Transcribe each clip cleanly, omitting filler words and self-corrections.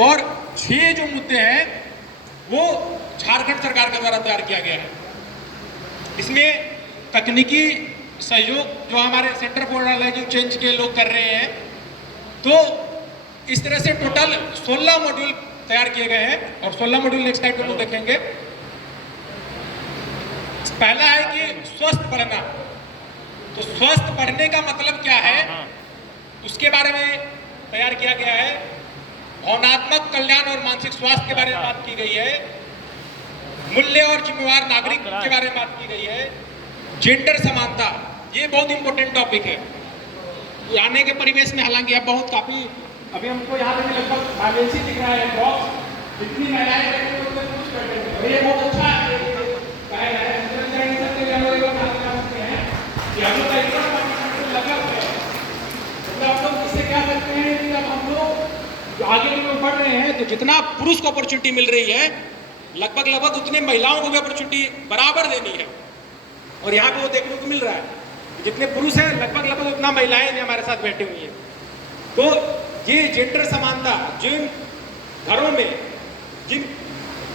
और 6 जो मुद्दे हैं वो झारखंड सरकार के द्वारा तैयार किया गया है। इसमें तकनीकी सहयोग जो हमारे सेंटर फॉर लैंग्वेज चेंज के लोग कर रहे हैं, तो इस तरह से टोटल 16 मॉड्यूल तैयार किए गए हैं और 16 मॉड्यूल नेक्स्ट टाइम पे लोग देखेंगे। पहला है कि स्वस्थ पढ़ना। तो स्वस्थ पढ़ने का मतलब क्या है उसके बारे में तैयार किया गया है। भावनात्मक कल्याण और मानसिक स्वास्थ्य के बारे में बात की गई है। मूल्य और जिम्मेवार नागरिक के बारे में बात की गई है। जेंडर समानता, ये बहुत इंपॉर्टेंट टॉपिक है। आने के परिवेश में हालांकि अब बहुत काफी अभी हमको यहाँ पे लगभग बैलेंस दिख रहा है। बॉक्स जितनी महिलाएं बैठे हैं उतने पुरुष बैठे हैं, ये बहुत अच्छा है। आप लोग इससे क्या करते हैं कि जब हम लोग आगे में बढ़ रहे हैं तो जितना पुरुष को अपॉर्चुनिटी मिल रही है लगभग उतने महिलाओं को भी अपॉर्चुनिटी बराबर देनी है। और यहाँ पे वो देखने को मिल रहा है जितने पुरुष हैं लगभग उतना महिलाएं भी हमारे साथ बैठी हुई हैं। तो ये जेंडर समानता, जिन घरों में, जिन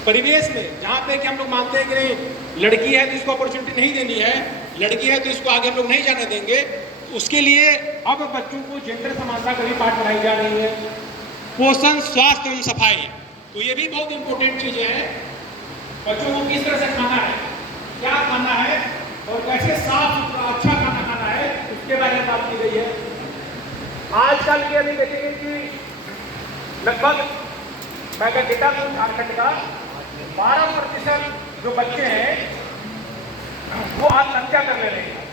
परिवेश में जहाँ पे कि हम लोग मानते हैं कि नहीं लड़की है तो इसको अपॉर्चुनिटी नहीं देनी है, लड़की है तो इसको आगे हम लोग नहीं जाने देंगे, उसके लिए अब बच्चों को जेंडर समानता का भी पाठ पढ़ाई जा रही है। पोषण, स्वास्थ्य एवं सफाई, तो ये भी बहुत इंपॉर्टेंट चीजें हैं। बच्चों को किस तरह से खाना है, क्या खाना है और कैसे साफ सुथरा अच्छा खाना खाना है, उसके बारे में बात की गई है। आजकल के अभी देखेंगे कि लगभग मैं अगर डेटा दूं झारखंड का 12% जो बच्चे हैं वो आत्महत्या कर ले रहे हैं।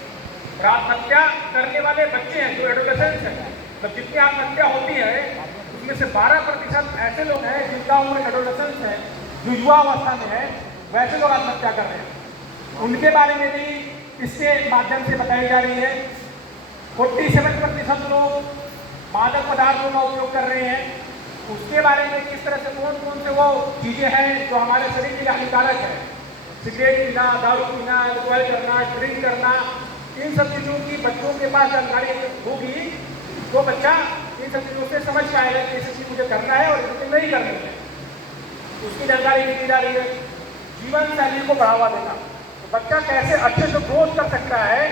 आत्महत्या करने वाले बच्चे हैं जो एडोलेसेंस है, मतलब जितनी आत्महत्या होती है उसमें से 12% ऐसे लोग हैं जिनका उम्र एडोलेसेंस है, जो युवा अवस्था में है, वैसे लोग आत्महत्या कर रहे हैं। उनके बारे में भी इसके माध्यम से बताई जा रही है। 47% लोग मादक पदार्थों का उपयोग कर रहे हैं। उसके बारे में किस तरह से कौन से वो चीज़ें हैं जो हमारे शरीर के लिए हानिकारक है, सिगरेट पीना, दारू पीना, अल्कोहल करना, ड्रिंक करना, इन सब चीज़ों की बच्चों के पास जानकारी होगी तो बच्चा इन सब चीज़ों से समझ पाएगा कि ये चीज़ मुझे करना है और इसे नहीं करनी है। उसकी जानकारी दी जा रही है। जीवन शैली को बढ़ावा देना, तो बच्चा कैसे अच्छे से ग्रोथ कर सकता है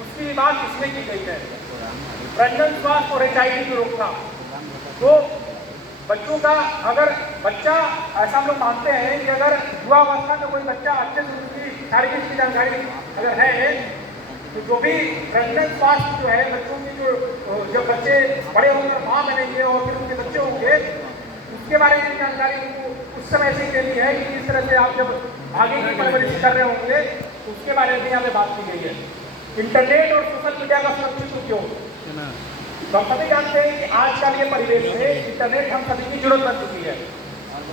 उसकी बात इसमें की गई है। प्रजनन स्वास्थ्य और HIV की रोकथाम, तो बच्चों का अगर बच्चा ऐसा हम लोग मानते हैं कि अगर युवा अवस्था में कोई बच्चा अच्छे से उसकी शारीरिक की जानकारी अगर है तो जो भी प्रजनन स्वास्थ्य जो है बच्चों की जो जब बच्चे बड़े होकर माँ बनेंगे और फिर उनके बच्चे होंगे उसके बारे में जानकारी उनको उस समय से देनी है कि इस तरह से आप जब आगे की परवरिश कर रहे होंगे उसके बारे में यहाँ पे बात की गई है। इंटरनेट और सोशल मीडिया का सुरक्षित उपयोग, तो हम सभी जानते हैं कि आजकल ये परिवेश में इंटरनेट हम सभी की जरूरत बन चुकी है।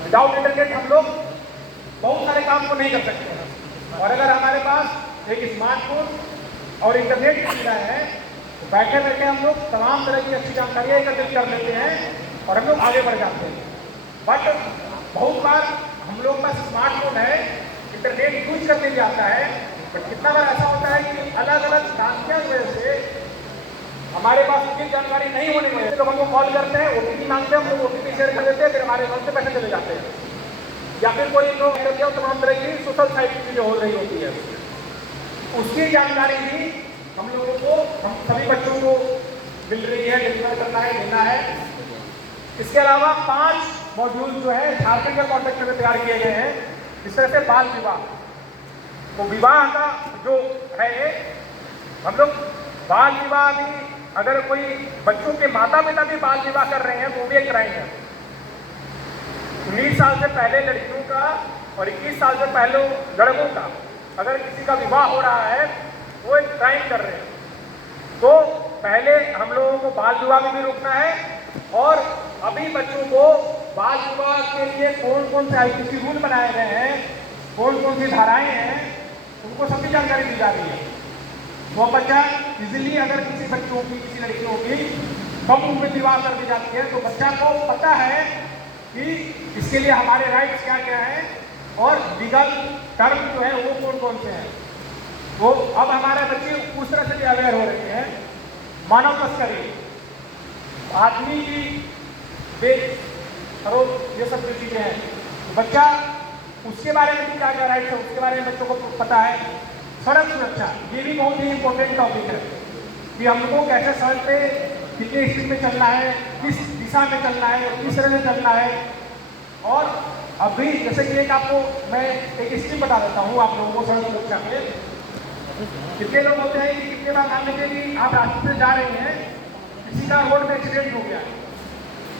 विदाउट इंटरनेट हम लोग बहुत सारे काम को नहीं कर सकते और अगर हमारे पास एक स्मार्टफोन और इंटरनेट की सुविधा है तो बैठे बैठे हम लोग तमाम तरह की अच्छी जानकारियाँ एकत्रित कर लेते हैं और हम लोग आगे बढ़ जाते हैं। बट बहुत बार हम लोग पास स्मार्टफोन है, इंटरनेट यूज करने भी आता है, बट कितना बार ऐसा होता है कि अलग अलग भ्रांतियों की वजह से हमारे पास उचित जानकारी नहीं होने की वजह से लोग हमको कॉल करते हैं, OTP मांगते हैं, हम लोग OTP शेयर कर देते हैं, फिर हमारे अकाउंट से पैसे चले जाते हैं। या फिर कोई लोग तमाम तरह की सोशल साइट की जो हो रही होती है उसकी जानकारी भी हम लोगों को, हम सभी बच्चों को मिल रही है, डिलीवर करना है, देना है। इसके अलावा 5 मॉड्यूल जो है झारखंड के कॉन्टेक्ट में तैयार किए गए हैं। इस तरह से बाल विवाह, तो विवाह का जो है हम लोग बाल विवाह भी अगर कोई बच्चों के माता पिता भी बाल विवाह कर रहे हैं तो भी एक क्राइम है। 19 साल से पहले लड़कियों का और 21 साल से पहले लड़कों का अगर किसी का विवाह हो रहा है वो एक क्राइम कर रहे हैं। तो पहले हम लोगों को बाल विवाह में भी रोकना है और अभी बच्चों को बाल विवाह के लिए कौन से IPC रूल बनाए गए हैं, कौन सी धाराएं हैं, उनको सभी जानकारी दी जा रही है। वो बच्चा इजीली अगर किसी बच्चों की, किसी लड़कियों की कम उम्र में विवाह कर दी जाती है तो बच्चा को पता है कि इसके लिए हमारे राइट्स क्या क्या हैं और लीगल टर्म जो है वो कौन से हैं। वो अब हमारे बच्चे उस तरह से भी अवेयर हो रहे हैं। मानव तस्करी, आदमी की बेच फरोख्त बच्चा उसके बारे में भी क्या क्या राइट्स है उसके बारे में बच्चों को पता है। सड़क सुरक्षा ये भी बहुत ही इंपॉर्टेंट टॉपिक है कि हमको कैसे सड़क पे कितने स्पीड में चलना है, किस दिशा में चलना है, किस तरह से चलना है। और अभी जैसे कि एक आपको मैं एक स्कीम बता देता हूँ आप लोगों को सड़क सुरक्षा के। कितने लोग होते हैं कि कितने बार मान लीजिए कि आप रास्ते से जा रहे हैं, किसी का रोड में एक्सीडेंट हो गया,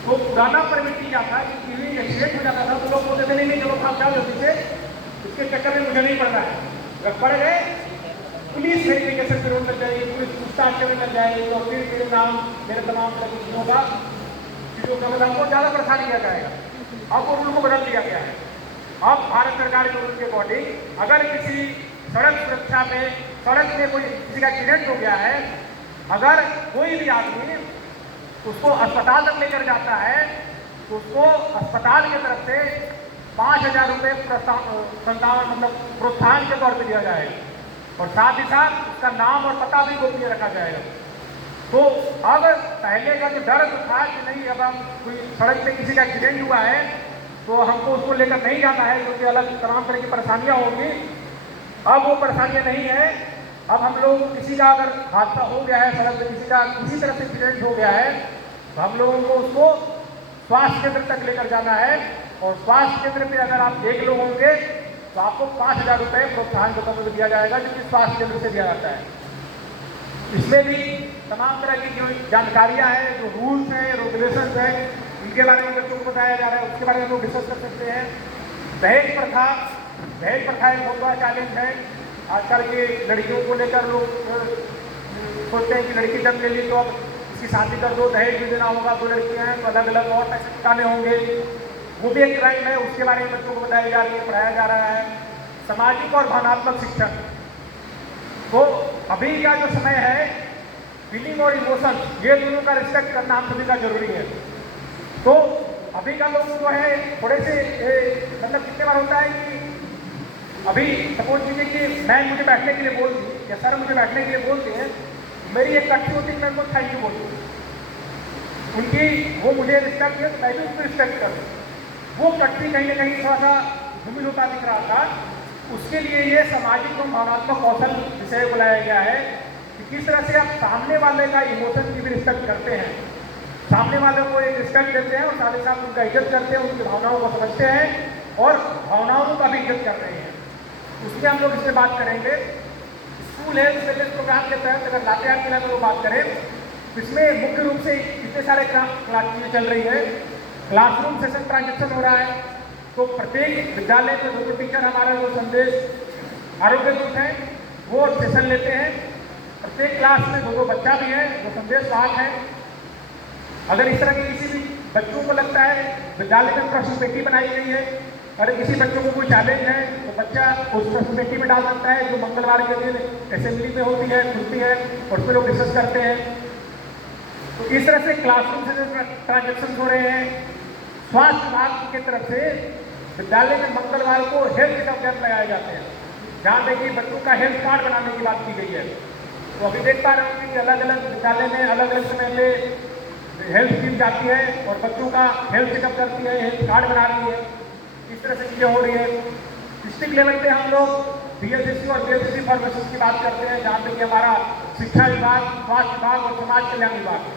तो पुराना परमिट क्या था कि किसी एक्सीडेंट हो जाता था तो लोग बोलते थे नहीं चलो आप जाओ जल्दी से, इसके चक्कर में मुझे नहीं पड़ना है। अगर पड़ गए पुलिस वेरिफिकेशन से रोड लग जाएगी, पुलिस पूछताछ करने लग जाएगी, तो फिर मेरे नाम मेरे तमाम चीज़ों का हमको ज़्यादा परेशान किया जाएगा। अब वो रूल को बदल दिया गया है। अब भारत सरकार के रूल के अकॉर्डिंग अगर किसी सड़क सुरक्षा में सड़क में कोई किसी का एक्सीडेंट हो गया है, अगर कोई भी आदमी उसको अस्पताल तक लेकर जाता है तो उसको अस्पताल की तरफ से 5,000 रुपये प्रोत्साहन के तौर पर दिया जाएगा और साथ ही साथ उसका नाम और पता भी गोपनीय रखा जाएगा। तो अब पहले का जो डर था कि नहीं अब हम कोई सड़क पे किसी का एक्सीडेंट हुआ है तो हमको उसको लेकर नहीं जाना है क्योंकि अलग तमाम तरह की परेशानियाँ होंगी, अब वो परेशानियाँ नहीं है। अब हम लोग किसी का अगर हादसा हो गया है सड़क पर, किसी का किसी तरह से एक्सीडेंट हो गया है तो हम लोगों को उसको स्वास्थ्य केंद्र तक लेकर जाना है और स्वास्थ्य केंद्र पे अगर आप 1 लोग होंगे तो आपको 5,000 रुपये प्रोत्साहन के तौर पर दिया जाएगा जो कि स्वास्थ्य केंद्र से दिया जाता है। इसमें भी तमाम तरह की जो जानकारियाँ हैं, जो रूल्स हैं, रेगुलेशंस हैं, इनके बारे में बच्चों को बताया जा रहा है, उसके बारे में हम लोग डिस्कस कर सकते हैं। दहेज प्रथा एक बहुत बड़ा चैलेंज है। आजकल की लड़कियों को लेकर लोग सोचते हैं कि लड़की जब ले ली तो अब इसकी शादी कर दो, दहेज भी देना होगा, 2 लड़कियां हैं तो अलग अलग और पैसे चुकाने होंगे, वो भी एक क्राइम है, उसके बारे में बच्चों को बताया जा रही है, पढ़ाया जा रहा है। सामाजिक और भावनात्मक शिक्षण, तो अभी का जो समय है फीलिंग और इमोशन ये दोनों का रिस्पेक्ट करना हम सभी का जरूरी है। तो अभी का लोग जो है थोड़े से मतलब कितने बार होता है कि अभी सपोज कीजिए कि मैम मुझे बैठने के लिए बोल दी या सर मुझे बैठने के लिए बोलते हैं, मेरी एक कट्टी होती है मैं उनको थैंक यू बोलती हूँ, उनकी वो मुझे रिस्पेक्ट है तो मैं भी उनको रिस्पेक्ट करूँ। वो कट्टी कहीं ना कहीं थोड़ा सा धूमिल होता दिख रहा था, उसके लिए ये सामाजिक और भावनात्मक कौशल विषय बुलाया गया है कि किस तरह से आप सामने वाले का इमोशन की भी रिस्पेक्ट करते हैं, सामने वाले को एक रिस्पेक्ट देते हैं और साथ ही साथ उनका इज्जत करते हैं, उनकी भावनाओं को समझते हैं और भावनाओं का भी इज्जत कर रहे हैं। उसमें हम लोग इससे बात करेंगे। स्कूल हेल्थ वेलनेस प्रोग्राम के तहत अगर लातेहार जिला में वो बात करें तो इसमें मुख्य रूप से इतने सारे क्लास चीज़ें चल रही है। क्लासरूम सेशन ट्रांजेक्शन हो रहा है, तो प्रत्येक विद्यालय में 2 टीचर हमारा जो संदेश आरोग्य दूत हैं वो सेशन लेते हैं। प्रत्येक क्लास में 2 बच्चा भी है जो संदेश वाहक है। अगर इस तरह के किसी भी बच्चों को लगता है विद्यालय में प्रश्न पेटी बनाई गई है, अगर किसी बच्चों को कोई चैलेंज है तो बच्चा उस प्रश्न पेटी में डाल सकता है जो मंगलवार के दिन असेंबली में होती है, खुलती है और उसमें लोग डिस्कस करते हैं। तो इस तरह से क्लासरूम से ट्रांजेक्शन हो रहे हैं। स्वास्थ्य विभाग की तरफ से विद्यालय में मंगलवार को हेल्थ चेकअप कैंप लगाए जाते हैं, जहाँ पे कि बच्चों का हेल्थ कार्ड बनाने की बात की गई है। तो अभी देख पा रहे होंगे कि अलग अलग विद्यालय में अलग अलग समय पे हेल्थ टीम जाती है और बच्चों का हेल्थ चेकअप करती है, हेल्थ कार्ड बना रही है। इस तरह से चीज़ें हो रही है। डिस्ट्रिक्ट लेवल पे हम लोग BSSC और BSSC फॉर्मेशन की बात करते हैं, जहाँ पे कि हमारा शिक्षा विभाग, स्वास्थ्य विभाग और समाज कल्याण विभाग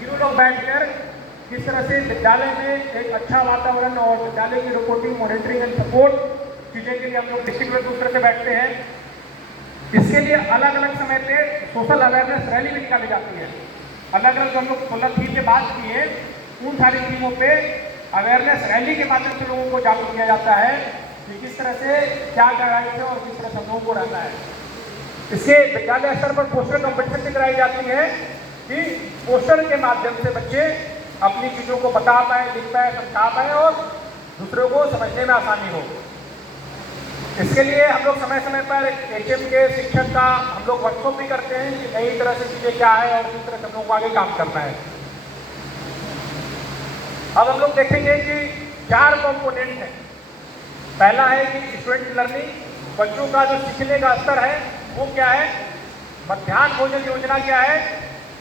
तीनों लोग बैठकर किस तरह से विद्यालय में एक अच्छा वातावरण और विद्यालय की रिपोर्टिंग, मॉनिटरिंग एंड सपोर्ट चीज़ें के लिए हम लोग डिस्ट्रिक्ट लेवल दूसरे से बैठते हैं। इसके लिए अलग अलग समय पे सोशल अवेयरनेस रैली भी निकाली जाती है। अलग अलग हम लोग 16 थीम पे बात की है, उन सारी थीमों पे अवेयरनेस रैली के माध्यम से लोगों को जागरूक किया जाता है कि किस तरह से क्या कराई है और किस तरह से लोगों को रहना है। इससे विद्यालय स्तर पर पोस्टर कॉम्पिटिशन भी कराई जाती है कि पोस्टर के माध्यम से बच्चे अपनी चीज़ों को बता पाए, लिख पाए, समझा पाए और दूसरों को समझने में आसानी हो। इसके लिए हम लोग समय समय पर HM के शिक्षक का हम लोग वर्कशॉप भी करते हैं कि नई तरह से चीज़ें क्या है और किस तरह से हम लोग को आगे काम करना है। अब हम लोग देखेंगे कि 4 कंपोनेंट हैं। पहला है कि स्टूडेंट लर्निंग, बच्चों का जो सीखने का स्तर है वो क्या है, मध्याह्न भोजन योजना क्या है,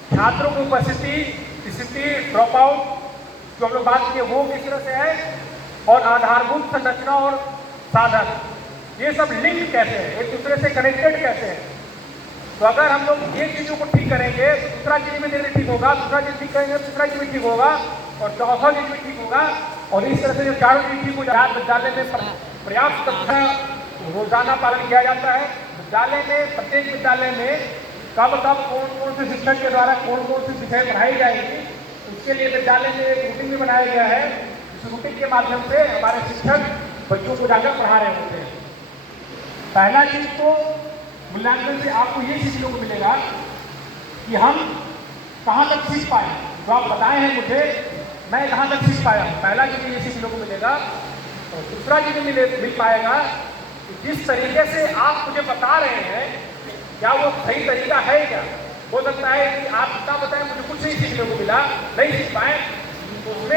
छात्रों की उपस्थिति, स्थिति, ड्रॉप आउट जो हम लोग बात किए वो किस तरह से है, और आधारभूत संरचना और साधन, ये सब लिंक कैसे हैं, एक दूसरे से कनेक्टेड कैसे हैं। तो अगर हम लोग ये चीज़ों को ठीक करेंगे तो दूसरा चीज़ भी धीरे ठीक होगा, दूसरा चीज़ ठीक करेंगे तीसरा चीज़ भी ठीक होगा और चौथा चीज़ भी ठीक होगा। और इस तरह से जो चारों चीज़ ठीक हो जाए, विद्यालय में पर्याप्त रोजाना पालन किया जाता है। विद्यालय में, प्रत्येक विद्यालय में कब कब कौन कौन से शिक्षक के द्वारा कौन कौन सी विषय पढ़ाई जाएगी, उसके लिए विद्यालय में एक रूटीन भी बनाया गया है। इस रूटीन के माध्यम से हमारे शिक्षक बच्चों को जाकर पढ़ा रहे होते हैं। पहला चीज तो मूल्यांकन से आपको ये सीखने को मिलेगा कि हम कहाँ तक सीख पाए, जो आप बताए हैं मुझे, मैं कहाँ तक सीख पाया हूँ। पहला चीज ये सीखने को मिलेगा। और दूसरा चीज मिल पाएगा कि जिस तरीके से आप मुझे बता रहे हैं क्या वो सही तरीका है क्या। हो सकता है कि आप इतना बताएं मुझे कुछ नहीं सीखने को मिला, नहीं सीख पाए, तो उसमें